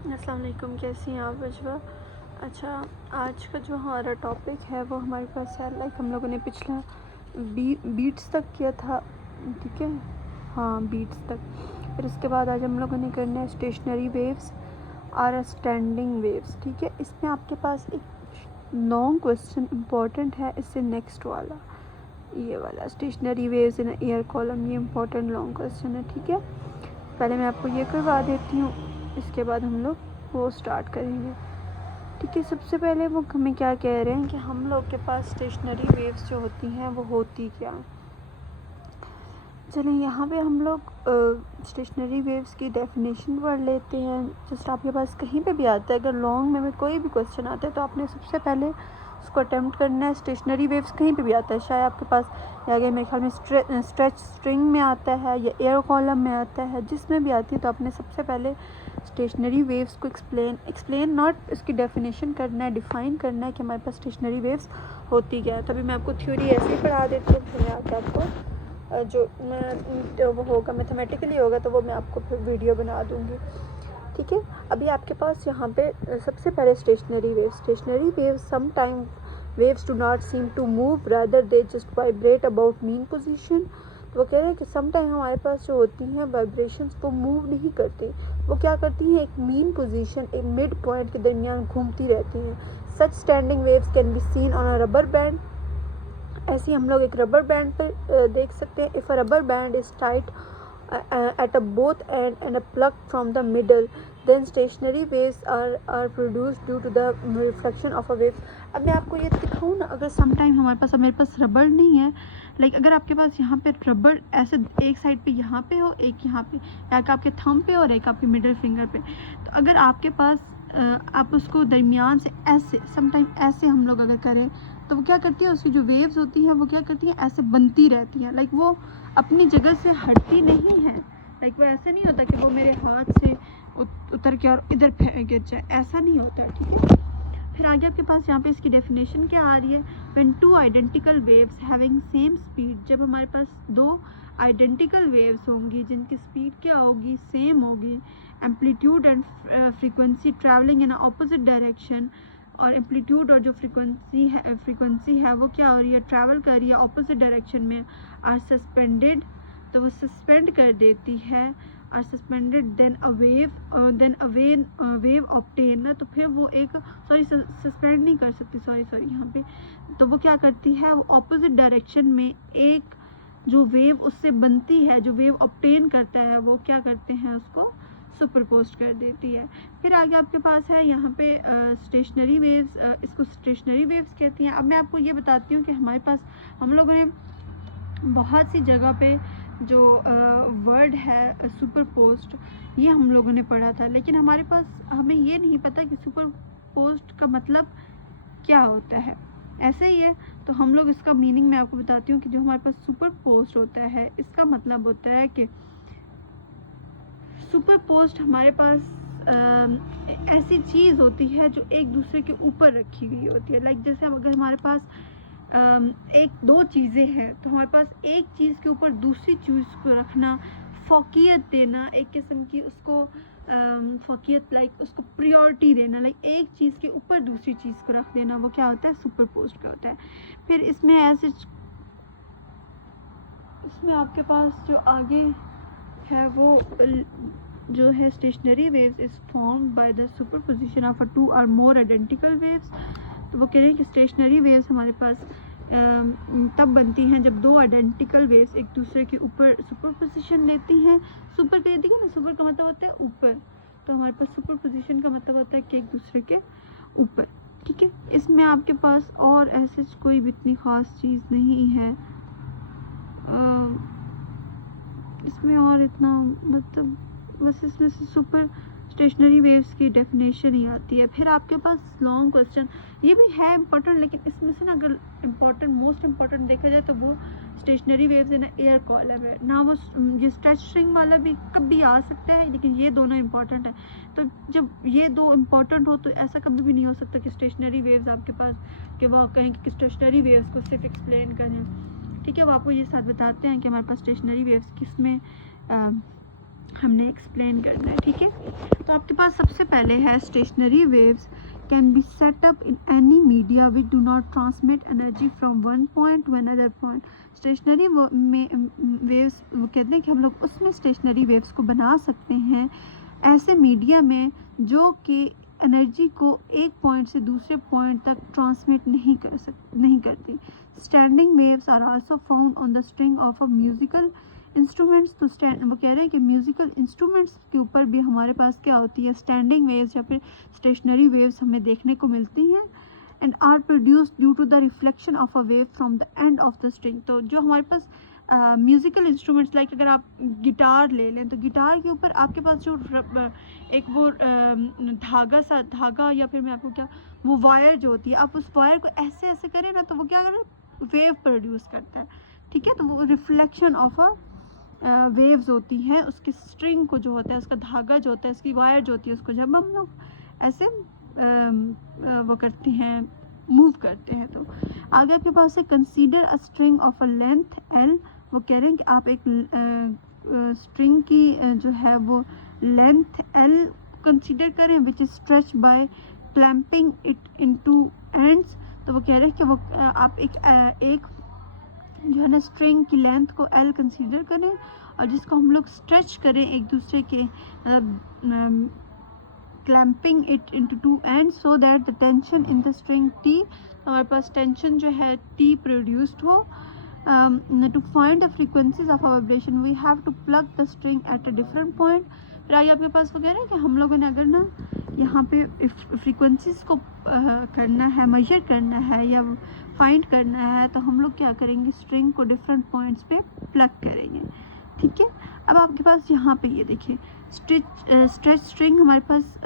अस्सलाम वालेकुम, कैसी हैं आप अजवा? अच्छा, आज का जो हमारा टॉपिक है वो हमारे पास है हम लोगों ने पिछला बीट्स तक किया था, ठीक है। हाँ, बीट्स तक। फिर उसके बाद आज हम लोगों ने करना है स्टेशनरी वेव्स और स्टैंडिंग वेव्स, ठीक है। इसमें आपके पास एक लॉन्ग क्वेश्चन इम्पॉर्टेंट है, इससे नेक्स्ट वाला ये वाला stationery waves in air column, ये इम्पॉर्टेंट लॉन्ग क्वेश्चन है, ठीक है। पहले मैं आपको ये करवा देती हूँ, इसके बाद हम लोग वो स्टार्ट करेंगे, ठीक है। सबसे पहले वो हमें क्या कह रहे हैं कि हम लोग के पास स्टेशनरी वेव्स जो होती हैं वो होती क्या। चलें, यहाँ पे हम लोग स्टेशनरी वेव्स की डेफिनेशन पढ़ लेते हैं। जस्ट आपके पास कहीं पे भी आता है, अगर लॉन्ग में कोई भी क्वेश्चन आता है तो आपने सबसे पहले उसको अटैम्प्ट करना है। स्टेशनरी वेव्स कहीं पे भी आता है, शायद आपके पास या आगे मेरे ख्याल में स्ट्रेच स्ट्रिंग में आता है या एयर कॉलम में आता है, जिसमें भी आती है तो आपने सबसे पहले स्टेशनरी वेव्स को एक्सप्लेन नॉट इसकी डेफिनेशन करना है, डिफ़ाइन करना है कि हमारे पास स्टेशनरी वेव्स होती क्या है। तभी मैं आपको थ्योरी ऐसे ही पढ़ा देती हूँ, फिर मैं आके आपको जो वो होगा मैथमेटिकली होगा तो वो मैं आपको फिर वीडियो बना दूँगी, ठीक है। अभी आपके पास यहाँ पे सबसे पहले stationary waves sometime waves do not seem to move rather they just vibrate about mean position. तो वो कह रहे हैं कि समटाइम हमारे पास जो होती हैं वाइब्रेशंस वो मूव नहीं करती, वो क्या करती हैं, एक मीन पोजीशन, एक मिड पॉइंट के दरमियान घूमती रहती हैं। Such standing waves can be seen on a rubber band. ऐसे हम लोग एक रबर बैंड पर देख सकते हैं। If a rubber band is tight at a both end and a plug from the middle, then stationary waves are produced due to the reflection of a wave. अब मैं आपको ये दिखाऊँ ना, अगर समटाइम हमारे पास, अब मेरे पास रबर नहीं है, अगर आपके पास यहाँ पे रबर ऐसे एक साइड पे यहाँ पे हो, एक यहाँ पे, एक आपके थंब पे और एक आपके मिडिल फिंगर पे, तो अगर आपके पास आप उसको दरमियान से ऐसे समटाइम ऐसे हम लोग अगर करें तो वो क्या करती है, उसकी जो वेव्स होती हैं वो क्या करती हैं, ऐसे बनती रहती हैं। वो अपनी जगह से हटती नहीं है। वो ऐसे नहीं होता कि वो मेरे हाथ से उतर के और इधर गिर जाए, ऐसा नहीं होता, ठीक है। फिर आगे आपके पास यहाँ पे इसकी डेफिनेशन क्या आ रही है, when two identical waves having same speed, जब हमारे पास दो आइडेंटिकल वेव्स होंगी जिनकी स्पीड क्या होगी, सेम होगी, amplitude and frequency travelling in opposite direction, और एम्पलीट्यूड और जो फ्रीक्वेंसी है वो क्या हो रही है, ट्रैवल कर रही है ऑपोजिट डायरेक्शन में, आर सस्पेंडेड, तो वो सस्पेंड कर देती है, are suspended then a wave obtain ना, तो फिर वो एक सस्पेंड नहीं कर सकती, सॉरी यहाँ पे, तो वो क्या करती है, वो ऑपोजिट डायरेक्शन में एक जो वेव उससे बनती है, जो वेव ऑब्टेन करता है, वो क्या करते हैं, उसको सुपरपोस्ट कर देती है। फिर आगे आपके पास है यहाँ पे स्टेशनरी वेव्स, इसको स्टेशनरी वेव्स कहती हैं। अब मैं आपको ये बताती हूँ कि हमारे पास, हम लोगों ने बहुत सी जगह पे जो वर्ड है सुपरपोस्ट, ये हम लोगों ने पढ़ा था, लेकिन हमारे पास हमें ये नहीं पता कि सुपरपोस्ट का मतलब क्या होता है। ऐसे ही है, तो हम लोग इसका मीनिंग मैं आपको बताती हूँ कि जो हमारे पास सुपरपोस्ट होता है, इसका मतलब होता है कि सुपरपोस्ट हमारे पास ऐसी चीज़ होती है जो एक दूसरे के ऊपर रखी हुई होती है। जैसे अगर हमारे पास एक दो चीज़ें हैं तो हमारे पास एक चीज़ के ऊपर दूसरी चीज़ को रखना, फ़ौक़ियत देना, एक किस्म की उसको फ़ौक़ियत उसको प्रियोरिटी देना, एक चीज़ के ऊपर दूसरी चीज़ को रख देना, वो क्या होता है, सुपरपोस्ट का होता है। फिर इसमें इसमें आपके पास जो आगे है वो जो है, stationary waves is formed by the superposition of two और मोर आइडेंटिकल वेव्स। तो वो कह रहे हैं कि स्टेशनरी वेव्स हमारे पास तब बनती हैं जब दो आइडेंटिकल वेव्स एक दूसरे के ऊपर सुपरपोजिशन लेती हैं। सुपर कह दी ना, सुपर का मतलब होता है ऊपर, तो हमारे पास सुपरपोजिशन का मतलब होता है कि एक दूसरे के ऊपर, ठीक है। इसमें आपके पास और ऐसे कोई भी इतनी ख़ास चीज़ नहीं है, इसमें और इतना मतलब बस इसमें से सुपर स्टेशनरी वेव्स की डेफिनेशन ही आती है। फिर आपके पास लॉन्ग क्वेश्चन, ये भी है इम्पोर्टेंट, लेकिन इसमें से ना अगर इम्पोर्टेंट मोस्ट इम्पोर्टेंट देखा जाए तो वो स्टेशनरी वेव्स है ना, एयर कॉलम है ना, वो ये स्ट्रेच स्ट्रिंग वाला भी कभी आ सकता है, लेकिन ये दोनों इम्पोर्टेंट है। तो जब ये दो इम्पोर्टेंट हो तो ऐसा कभी भी नहीं हो सकता कि स्टेशनरी वेव्स आपके पास कि वो कहें कि स्टेशनरी वेव्स को सिर्फ एक्सप्लेन करें, ठीक है। वो आपको ये साथ बताते हैं कि हमारे पास स्टेशनरी वेव्स किस में हमने एक्सप्लेन करना है, ठीक है। तो आपके पास सबसे पहले है stationary waves can be set up in any media which do not transmit energy from one point to another point. Stationary में वेव्स कहते हैं कि हम लोग उसमें स्टेशनरी वेव्स को बना सकते हैं ऐसे मीडिया में जो कि एनर्जी को एक पॉइंट से दूसरे पॉइंट तक ट्रांसमिट नहीं करती। Standing waves are also found on the string of a musical instruments. तो वो कह रहे हैं कि म्यूजिकल इंस्ट्रूमेंट्स के ऊपर भी हमारे पास क्या होती है, स्टैंडिंग वेव्स या फिर स्टेशनरी वेव्स हमें देखने को मिलती हैं। And are produced due to the reflection of a wave from the end of the string. तो जो हमारे पास म्यूजिकल इंस्ट्रूमेंट्स लाइक अगर आप गिटार ले लें तो गिटार के ऊपर आपके पास जो एक वो धागा या फिर मैं आपको क्या वो वायर जो होती है, आप उस वायर को ऐसे ऐसे करें ना तो वो क्या करें, वेव प्रोड्यूस करता है, ठीक है। तो वो रिफ्लेक्शन ऑफ अ वेव्स होती है उसकी स्ट्रिंग को जो होता है, उसका धागा जो होता है, उसकी वायर जो होती है, उसको जब हम लोग ऐसे वो करते हैं, मूव करते हैं। तो आगे आपके पास है consider a string of a length L. वो कह रहे हैं कि आप एक स्ट्रिंग की जो है वो लेंथ एल कंसीडर करें which is stretch by clamping it into ends. तो वो कह रहे हैं कि वो आप एक जो है ना स्ट्रिंग की लेंथ को एल कंसीडर करें और जिसको हम लोग स्ट्रेच करें एक दूसरे के clamping it into two and so that the tension in the string T, हमारे पास टेंशन जो है टी प्रोड्यूस्ड हो। To find the frequencies of vibration we have to pluck the string at a different point. फिर आगे आपके पास वो कह रहे हैं कि हम लोगों ने अगर ना यहाँ पे फ्रीक्वेंसीज को करना है, मेजर करना है या फाइंड करना है तो हम लोग क्या करेंगे, स्ट्रिंग को डिफरेंट पॉइंट्स पे प्लग करेंगे, ठीक है। अब आपके पास यहाँ पे ये देखिए स्ट्रेच स्ट्रिंग हमारे पास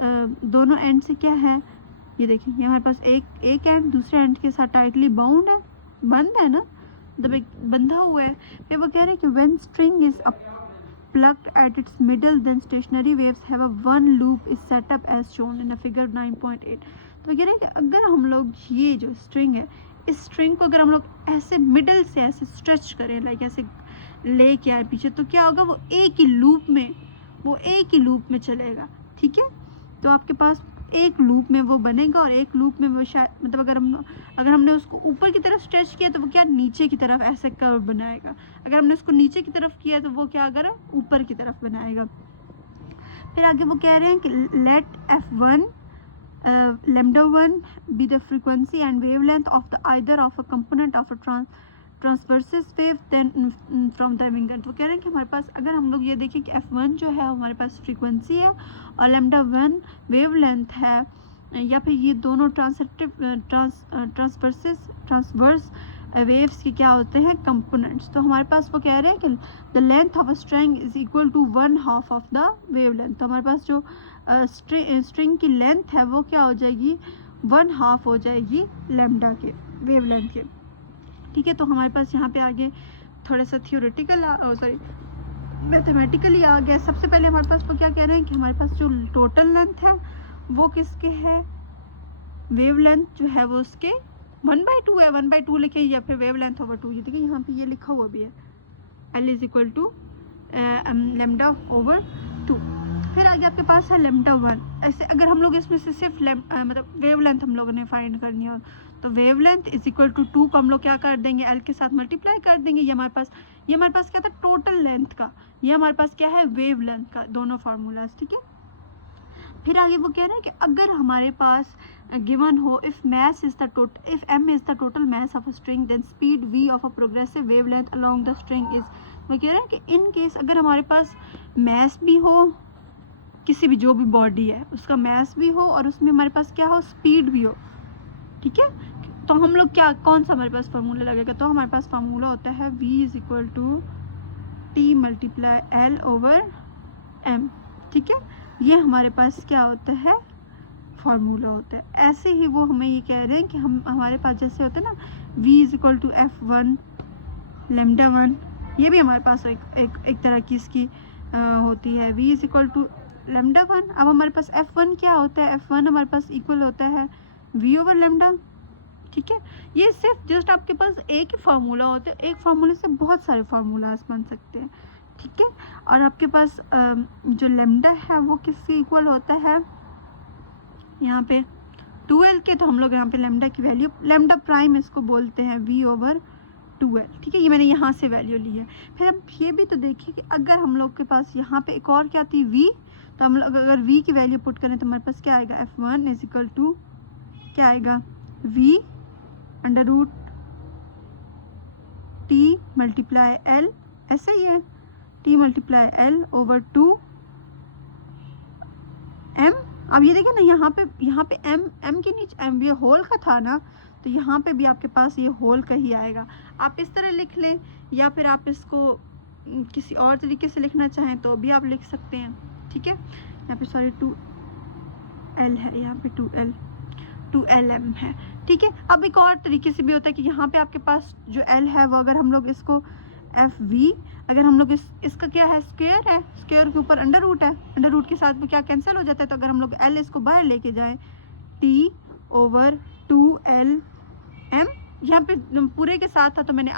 दोनों एंड से क्या है, ये देखिए ये हमारे पास एक एंड दूसरे एंड के साथ टाइटली बाउंड है, बंद है ना, बंधा हुआ है। फिर वो कह रहे हैं कि when string is plugged at its middle then stationary waves have a one loop is set up as shown in a figure 9.8। तो कह रहे हैं कि अगर हम लोग ये जो स्ट्रिंग है इस स्ट्रिंग को अगर हम लोग ऐसे मिडल से ऐसे स्ट्रेच करें लाइक ऐसे ले के आए पीछे तो क्या होगा, वो एक ही लूप में चलेगा, ठीक है। तो आपके पास एक लूप में वो बनेगा और एक लूप में वो शायद मतलब अगर हमने उसको ऊपर की तरफ स्ट्रेच किया तो वो क्या नीचे की तरफ ऐसे कर्व बनाएगा, अगर हमने उसको नीचे की तरफ किया तो वो क्या अगर ऊपर की तरफ बनाएगा। फिर आगे वो कह रहे हैं कि let f1 λ1 be the frequency and wavelength of the either of a component of a transverse wave then from the एमिंगन। तो कह रहे हैं कि हमारे पास अगर हम लोग ये देखें कि f1 जो है हमारे पास फ्रीक्वेंसी है और λ1 वेवलेंथ है या फिर ये दोनों ट्रांसवर्स वेव्स के क्या होते हैं, कंपोनेंट्स। तो हमारे पास वो कह रहे हैं कि the length of a string is equal to 1/2 of the wavelength. तो हमारे पास जो स्ट्रिंग की लेंथ है वो क्या हो जाएगी, 1/2 हो जाएगी लैम्डा के वेवलेंथ के, ठीक है। तो हमारे पास यहाँ पे आगे थोड़ा सा थियोरेटिकल मैथमेटिकली आ गया। सबसे पहले हमारे पास वो क्या कह रहे हैं कि हमारे पास जो टोटल लेंथ है वो किसके है, वेवलेंथ जो है वो उसके 1/2 है, 1/2 लिखे या फिर वेवलेंथ ओवर 2, ये देखिए यहाँ पे ये लिखा हुआ भी है L is equal to lambda over 2। फिर आगे आपके पास है λ1। ऐसे अगर हम लोग इसमें से सिर्फ मतलब वेवलेंथ हम लोगों ने फाइंड करनी हो तो वेवलेंथ इज इक्वल टू 2 को हम लोग क्या कर देंगे, L के साथ मल्टीप्लाई कर देंगे। ये हमारे पास क्या था, टोटल लेंथ का, ये हमारे पास क्या है, वेवलेंथ का, दोनों फार्मूलाज, ठीक है। फिर आगे वो कह रहे हैं कि अगर हमारे पास गिवन हो if m is the total mass of a string then speed v of a progressive wavelength along the string is। वो कह रहे हैं कि इन केस अगर हमारे पास मैस भी हो, किसी भी जो भी बॉडी है उसका मैस भी हो और उसमें हमारे पास क्या हो, स्पीड भी हो, ठीक है। तो हम लोग क्या, कौन सा हमारे पास फार्मूला लगेगा, तो हमारे पास फार्मूला होता है v is equal to t multiply l over m, ठीक है। ये हमारे पास क्या होता है, फार्मूला होता है। ऐसे ही वो हमें ये कह रहे हैं कि हमारे पास जैसे होता है ना v is equal to f1 λ1, ये भी हमारे पास एक तरह की इसकी होती है, v इज इक्वल टू λ1। अब हमारे पास f1 क्या होता है, f1 हमारे पास इक्वल होता है v ओवर लैम्डा, ठीक है। ये सिर्फ जस्ट आपके पास एक ही फार्मूला होता है, एक फार्मूले से बहुत सारे फार्मूलाज बन सकते हैं, ठीक है। और आपके पास जो लेमडा है वो किसके इक्वल होता है यहाँ पे 2l के, तो हम लोग यहाँ पे लेमडा की वैल्यू, लेमडा प्राइम इसको बोलते हैं v/2l, ठीक है। ये मैंने यहाँ से वैल्यू ली है। फिर अब ये भी तो देखिए कि अगर हम लोग के पास यहाँ पे एक और क्या थी v, तो हम लोग अगर v की वैल्यू पुट करें तो हमारे पास क्या आएगा f1 इज इक्वल टू क्या आएगा v/√t मल्टीप्लाई l, ऐसा ही है t multiply l over 2m। अब ये देखिए ना यहाँ पे m के नीचे m ये होल का था ना, तो यहाँ पे भी आपके पास ये होल का ही आएगा। आप इस तरह लिख लें या फिर आप इसको किसी और तरीके से लिखना चाहें तो भी आप लिख सकते हैं, ठीक है। यहाँ पे सॉरी 2l है, यहाँ पे 2lm है, ठीक है। अब एक और तरीके से भी होता है कि यहाँ पे आपके पास जो l है वो अगर हम लोग इसको fv, अगर हम लोग इसका क्या है स्क्वायर है, स्क्वायर के ऊपर अंडर रूट है, अंडर रूट के साथ वो क्या कैंसिल हो जाता है, तो अगर हम लोग l इसको बाहर लेके जाएं t/2lm, यहाँ पे पूरे के साथ था तो मैंने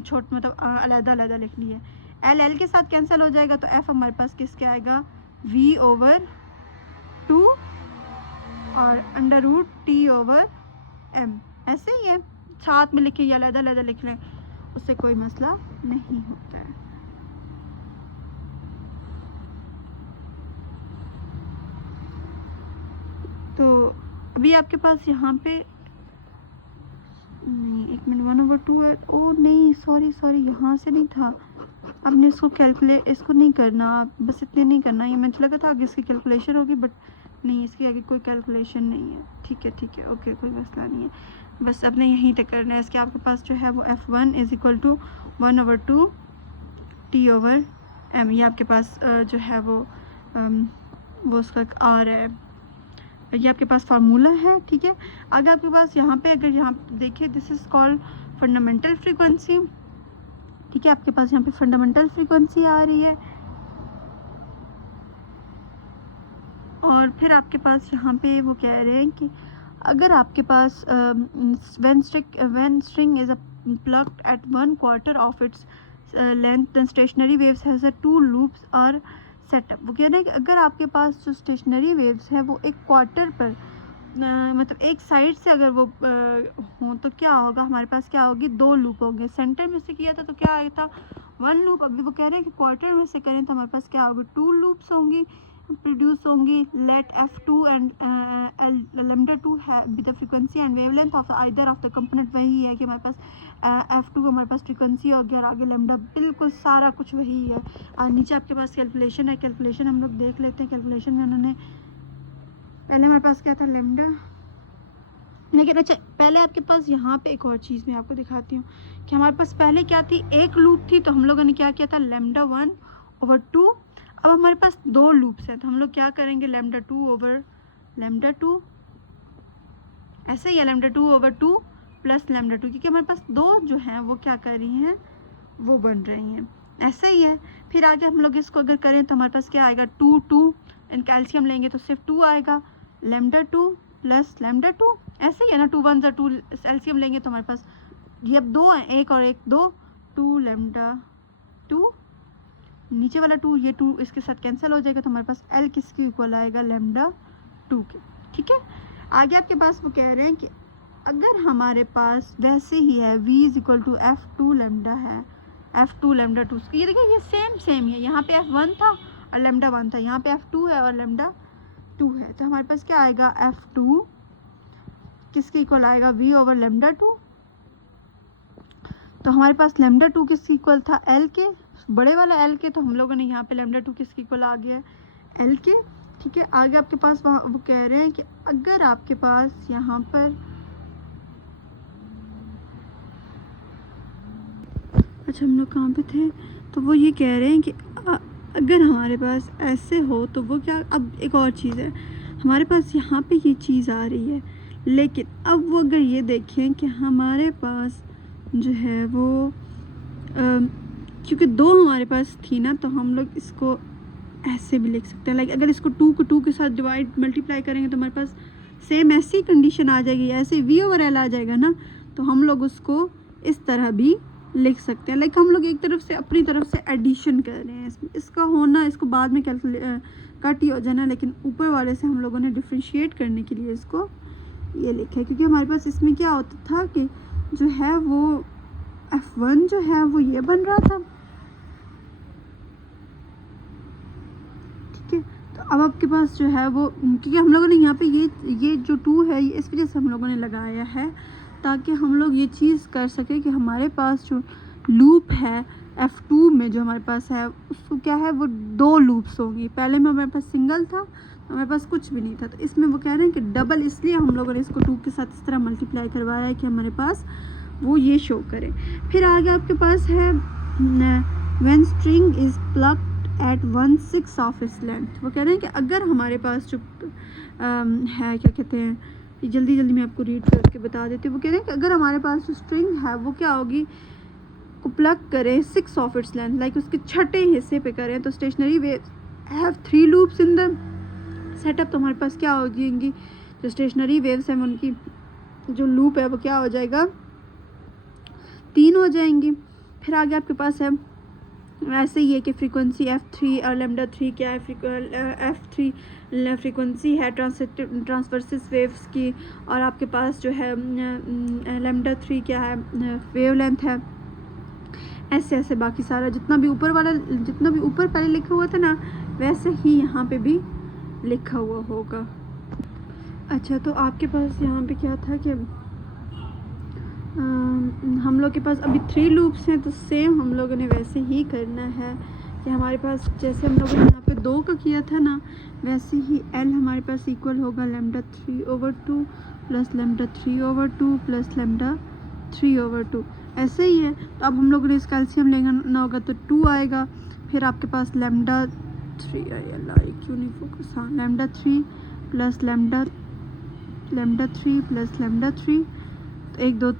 छोट मतलब अलग-अलग लिख लिया है। l के साथ कैंसिल हो जाएगा तो f हमारे पास किसके आएगा v/2 और √t/m, ऐसे ही है। साथ में लिखिए या अलग-अलग लिख लें, उससे कोई मसला नहीं होता है। तो अभी आपके पास यहाँ पे नहीं, 1 मिनट 1/2 है, ओ नहीं सॉरी यहाँ से नहीं था। आपने इसको कैलकुलेट इसको नहीं करना, आप बस इतने नहीं करना। ये मुझे लगा था आगे इसकी कैलकुलेशन होगी, बट नहीं, इसके आगे कोई कैलकुलेशन नहीं है, ठीक है ओके, कोई मसला नहीं है। बस अपने यहीं तक करना है। इसके आपके पास जो है वो f1 is equal to 1/2 t/m, ये आपके पास जो है वो उसका आ रहा है, ये आपके पास फार्मूला है, ठीक है। आगे आपके पास यहाँ पे अगर यहाँ देखिए this is called fundamental frequency, ठीक है। आपके पास यहाँ पे फंडामेंटल फ्रीक्वेंसी आ रही है और फिर आपके पास यहाँ पे वो कह रहे हैं कि अगर आपके पास when string is plucked at 1/4 of its length then stationary waves has a 2 loops are set up। वो कह रहे हैं कि अगर आपके पास जो स्टेशनरी वेव्स है वो 1/4 पर मतलब एक साइड से अगर वो हो तो क्या होगा, हमारे पास क्या होगी 2 लूप होंगे। सेंटर में से किया था तो क्या आया था 1 लूप, अभी वो कह रहे हैं कि क्वार्टर में से करें तो हमारे पास क्या होगी 2 लूप्स होंगी प्रोड्यूस होंगी। लेट f2 एंड lambda2 है B the frequency and wavelength of either of the component, वही है कि हमारे पास f2 हमारे पास फ्रीक्वेंसी हो गया और आगे लैम्डा, बिल्कुल सारा कुछ वही है। और नीचे आपके पास कैलकुलेशन है, कैलकुलेशन हम लोग देख लेते हैं। कैलकुलेशन में उन्होंने पहले हमारे पास क्या था लैम्डा, लेकिन अच्छा पहले आपके पास यहाँ पे एक और चीज़ मैं आपको दिखाती हूँ कि हमारे पास पहले क्या थी, एक लूप थी, तो हम लोगों ने क्या किया था λ1/2। अब हमारे पास 2 लूप्स हैं तो हम लोग क्या करेंगे λ2/2, ऐसे ही है λ2/2 प्लस λ2, क्योंकि हमारे पास 2 जो हैं वो क्या कर रही हैं वो बन रही हैं, ऐसे ही है। फिर आगे हम लोग इसको अगर करें तो हमारे पास क्या आएगा 2 एंड कैल्शियम लेंगे तो सिर्फ 2 आएगा, λ2 प्लस λ2, ऐसे ही है ना, 2 1 2, एलसीएम लेंगे तो हमारे पास ये अब 2 है, 1 और 1 2, 2 λ2, नीचे वाला 2 ये 2 इसके साथ कैंसिल हो जाएगा तो हमारे पास l किसके इक्वल आएगा λ2 के, ठीक है। आगे आपके पास वो कह रहे हैं कि अगर हमारे पास वैसे ही है v is equal to f2 lambda है, f2 λ2, ये देखिए ये सेम है, यहाँ पे f1 था और λ1 था, यहाँ पे f2 है और λ2 है, तो हमारे पास क्या आएगा f2 किसके इक्वल आएगा v/λ2। तो हमारे पास λ2 किसके इक्वल था l के, बड़े वाला l के, तो हम लोगों ने यहाँ पे λ2 किसके इक्वल आ गया है l के, ठीक है। आगे आपके पास वहाँ वो कह रहे हैं कि अगर आपके पास यहाँ पर अच्छा हम लोग कहाँ पे थे, तो वो ये कह रहे हैं कि अगर हमारे पास ऐसे हो तो वो क्या, अब एक और चीज़ है हमारे पास यहाँ पे ये चीज़ आ रही है, लेकिन अब वो अगर ये देखें कि हमारे पास जो है वो क्योंकि 2 हमारे पास थी ना, तो हम लोग इसको ऐसे भी लिख सकते हैं, लाइक अगर इसको 2 को 2 के साथ डिवाइड मल्टीप्लाई करेंगे तो हमारे पास सेम ऐसी कंडीशन आ जाएगी, ऐसे v/l आ जाएगा ना, तो हम लोग उसको इस तरह भी लिख सकते हैं। लाइक हम लोग एक तरफ से अपनी तरफ से एडिशन कर रहे हैं इसमें, इसका होना इसको बाद में कट ही हो जाना, लेकिन ऊपर वाले से हम लोगों ने डिफ्रेंशिएट करने के लिए इसको ये लिखा है, क्योंकि हमारे पास इसमें क्या होता था कि जो है वो F1 जो है वो ये बन रहा था, ठीक है। तो अब आपके पास जो है वो, क्योंकि हम लोगों ने यहाँ पे ये जो 2 है ये इस वजह से हम लोगों ने लगाया है ताकि हम लोग ये चीज़ कर सकें कि हमारे पास जो लूप है F2 में जो हमारे पास है उसको क्या है वो 2 लूप्स होंगी। पहले में हमारे पास सिंगल था, हमारे पास कुछ भी नहीं था, तो इसमें वो कह रहे हैं कि डबल, इसलिए हम लोगों ने इसको 2 के साथ इस तरह मल्टीप्लाई करवाया है कि हमारे पास वो ये शो करे। फिर आगे आपके पास है when string is plucked at 1/6 of its length. वो कह रहे हैं कि अगर हमारे पास जो है क्या कहते हैं, जल्दी जल्दी मैं आपको रीड करके बता देती हूँ। वो कह रहे हैं कि अगर हमारे पास जो स्ट्रिंग है वो क्या होगी, को प्लग करें 6 ऑफ इट्स लेंथ, लाइक उसके छठे हिस्से पे करें, तो stationery waves have 3 loops in the setup. तो हमारे पास क्या हो जाएंगी, जो स्टेशनरी वेव्स हैं उनकी जो लूप है वो क्या हो जाएगा, 3 हो जाएंगी। फिर आगे आपके पास है ऐसे ही है कि फ्रीक्वेंसी F3 और लैम्डा 3 क्या है, F3 फ्रीक्वेंसी है ट्रांसवर्सिस वेव्स की, और आपके पास जो है लैम्डा 3 क्या है, वेवलेंथ है। ऐसे ऐसे बाकी सारा जितना भी ऊपर पहले लिखा हुआ था ना, वैसे ही यहाँ पे भी लिखा हुआ होगा। अच्छा, तो आपके पास यहाँ पे क्या था कि हम लोग के पास अभी 3 लूप्स हैं, तो सेम हम लोगों ने वैसे ही करना है कि हमारे पास जैसे हम लोगों ने यहाँ पे 2 का किया था ना, वैसे ही L हमारे पास इक्वल होगा lambda 3/2 plus lambda 3/2 plus lambda 3/2, ऐसे ही है। तो अब हम लोगों ने इसका एलसीएम लेना होगा, तो 2 आएगा। फिर आपके पास लैम्डा 3, क्यों नहीं फोकस, हाँ, lambda 3 plus lambda 3 plus lambda 3, 1 2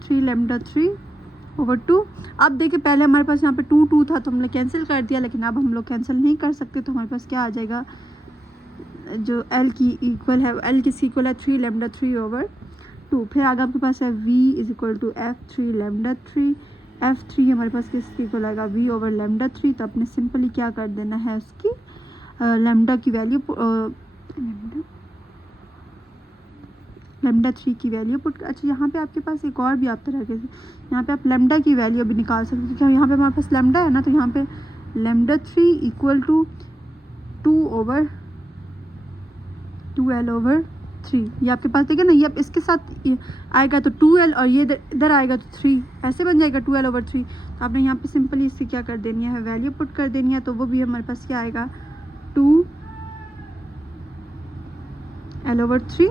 3 lambda 3/2। अब देखिए पहले हमारे पास यहाँ पे 2 था तो हमने कैंसिल कर दिया, लेकिन अब हम लोग कैंसिल नहीं कर सकते, तो हमारे पास क्या आ जाएगा, जो L की इक्वल है, L किसकी इक्वल है 3 लैम्डा 3/2। फिर आगे आपके पास है V is equal to F3 lambda 3, F3 हमारे पास किसकी इक्वल आएगा, V ओवर लैम्डा 3। तो आपने सिंपली क्या कर देना है, उसकी लैम्डा की वैल्यू लैम्डा 3 की वैल्यू पुट। अच्छा, यहाँ पे आपके पास एक और भी आप तरह के, यहाँ पे आप लैम्डा की वैल्यू भी निकाल सकते हैं, क्योंकि यहाँ पे हमारे पास लैम्डा है ना, तो यहाँ पे लैम्डा 3 इक्वल टू 2L/3। ये आपके पास देखिए ना, ये अब इसके साथ आएगा तो 2L और ये इधर आएगा तो 3, ऐसे बन जाएगा 2L/3। तो आपने यहाँ पे सिंपली इसकी क्या कर देनी है, वैल्यू पुट कर देनी है, तो वो भी हमारे पास क्या आएगा 2L/3।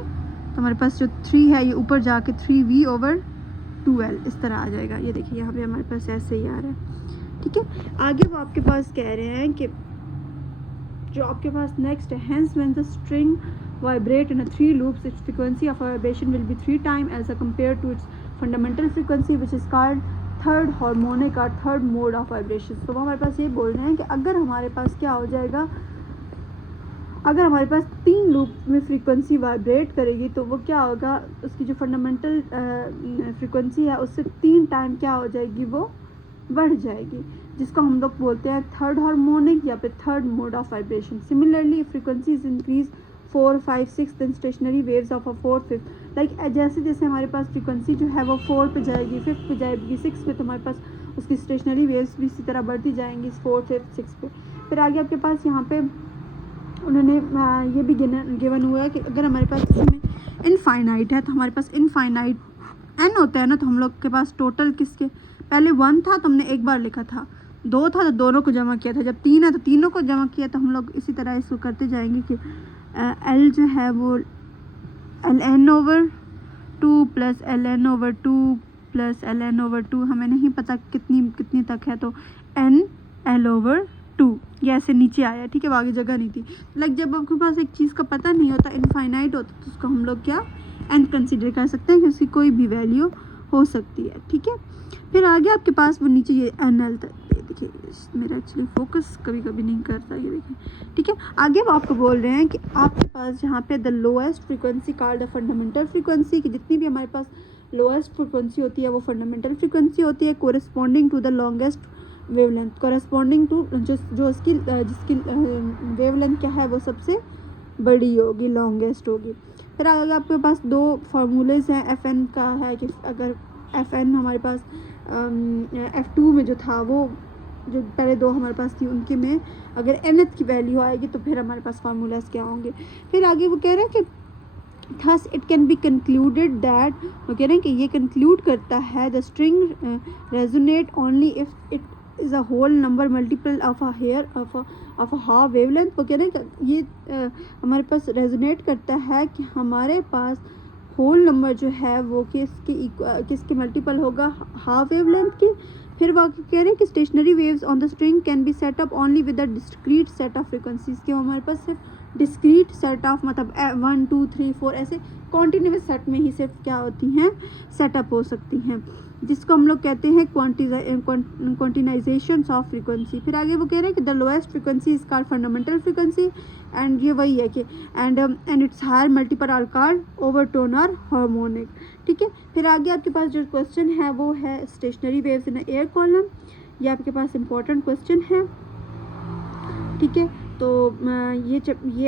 तो हमारे पास जो 3 है ये ऊपर जाके 3V/2L इस तरह आ जाएगा। ये देखिए यहाँ पे हमारे पास ऐसे ही आ रहा है, ठीक है। आगे वो आपके पास कह रहे हैं कि जो आपके पास नेक्स्ट है, hence when the string vibrate in 3 loops its frequency of vibration will be 3 time as compare to its fundamental frequency which is called third harmonic और थर्ड मोड ऑफ वाइब्रेशन। तो वो हमारे पास ये बोल रहे हैं कि अगर हमारे पास क्या हो जाएगा, अगर हमारे पास 3 लूप में फ्रीक्वेंसी वाइब्रेट करेगी तो वो क्या होगा, उसकी जो फंडामेंटल फ्रीक्वेंसी है उससे 3 टाइम क्या हो जाएगी, वो बढ़ जाएगी, जिसको हम लोग बोलते हैं थर्ड हार्मोनिक या फिर third mode of vibration. Similarly frequency is increase 4 5 6 then stationary waves of 4 5, like जैसे जैसे हमारे पास फ्रीक्वेंसी जो है वो 4 पे जाएगी, 5 पे जाएगी, 6 पे, तो हमारे पास उसकी स्टेशनरी वेव्स भी इसी तरह बढ़ती जाएंगी 4 5 6 पे। फिर आगे आपके पास यहाँ पे उन्होंने ये भी गिवन हुआ है कि अगर हमारे पास इसमें इनफाइनाइट है, तो हमारे पास इनफाइनाइट n होता है ना, तो हम लोग के पास टोटल किसके, पहले 1 था तो हमने एक बार लिखा था, 2 था तो दोनों को जमा किया था, जब 3 है तो तीनों को जमा किया। तो हम लोग इसी तरह इसको करते जाएंगे कि L जो है वो ln/2 plus ln/2 plus ln/2, हमें नहीं पता कितनी तक है, तो n/2 ये ऐसे नीचे आया, ठीक है, आगे जगह नहीं थी। लाइक जब आपके पास एक चीज़ का पता नहीं होता, इनफाइनाइट होता, तो उसको हम लोग क्या n कंसिडर कर सकते हैं कि उसकी कोई भी वैल्यू हो सकती है, ठीक है। फिर आगे आपके पास वो नीचे ये NL तक, ये देखिए मेरा एक्चुअली फोकस कभी कभी नहीं करता, ये देखिए, ठीक है। आगे वो आपको बोल रहे हैं कि आपके पास जहाँ पे the lowest frequency called the fundamental frequency, की जितनी भी हमारे पास लोएस्ट फ्रिक्वेंसी होती है वो फंडामेंटल फ्रिक्वेंसी होती है, corresponding to the longest wavelength, corresponding to जो उसकी जिसकी वेवलेंथ क्या है वो सबसे बड़ी होगी, लॉन्गेस्ट होगी। फिर आगे आपके पास दो फार्मूलेज हैं। एफ एन का है कि अगर एफ एन हमारे पास F2 में जो था वो जो पहले दो हमारे पास थी उनके में अगर nth की वैल्यू आएगी तो फिर हमारे पास फार्मूलाज क्या होंगे। फिर आगे वो कह रहे हैं कि thus it can be concluded that वो कह रहे हैं कि ये कंक्लूड करता है the string resonate only if it is a whole number multiple of a hair of a half wavelength। वो कह रहे हैं कि ये हमारे पास रेजोनेट करता है कि हमारे पास होल नंबर जो है वो किसके मल्टीपल होगा, हाफ वेवलेंथ की। फिर वो कह रहे हैं कि stationery waves on the string can be set up only with a discrete set of frequencies के हमारे पास सिर्फ डिस्क्रीट सेट ऑफ मतलब 1 2 3 4 ऐसे कॉन्टिन्यूस सेट में ही सिर्फ क्या होती हैं, सेटअप हो सकती हैं, जिसको हम लोग कहते हैं क्वांटिनाइजेशन ऑफ फ्रिक्वेंसी। फिर आगे वो कह रहे हैं कि the lowest frequency is called fundamental frequency and ये वही है कि and its higher multiple are called overtone और हार्मोनिक। ठीक है। फिर आगे आपके पास जो क्वेश्चन है वो है stationary waves in air column. ये आपके पास इंपॉर्टेंट क्वेश्चन है। ठीक है। तो ये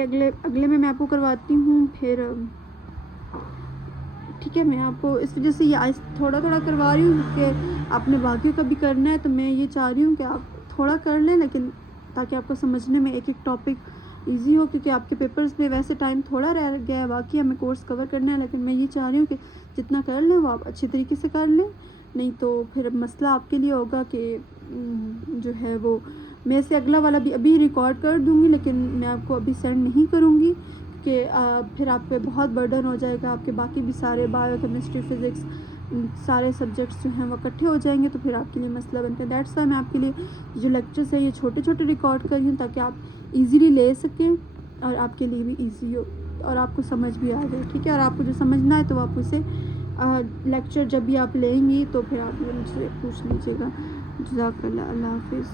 अगले में मैं आपको करवाती हूँ। फिर ठीक है, मैं आपको इस वजह से ये थोड़ा थोड़ा करवा रही हूँ क्योंकि आपने बाकियों का भी करना है, तो मैं ये चाह रही हूँ कि आप थोड़ा कर लें, लेकिन ताकि आपको समझने में एक एक टॉपिक इजी हो, क्योंकि आपके पेपर्स में वैसे टाइम थोड़ा रह गया है, बाकी हमें कोर्स कवर करना है, लेकिन मैं ये चाह रही हूँ कि जितना कर लें वो आप अच्छे तरीके से कर लें, नहीं तो फिर मसला आपके लिए होगा कि जो है वो मैं से अगला वाला भी अभी रिकॉर्ड कर दूँगी, लेकिन मैं आपको अभी सेंड नहीं करूँगी कि फिर आप पे बहुत बर्डन हो जाएगा, आपके बाकी भी सारे बायो केमिस्ट्री फिज़िक्स सारे सब्जेक्ट्स जो हैं वो इकट्ठे हो जाएंगे, तो फिर आपके लिए मसला बनता है। दैट्स वाई मैं आपके लिए जो लेक्चर्स है ये छोटे छोटे रिकॉर्ड कर रही हूँ ताकि आप इजीली ले सकें और आपके लिए भी इजी हो और आपको समझ भी आ जाए। ठीक है। और आपको जो समझना है तो आप उसे लेक्चर जब भी आप लेंगी तो फिर आप मुझसे पूछ लीजिएगा। जज़ाकल्लाह, अल्लाह हाफ़िज़।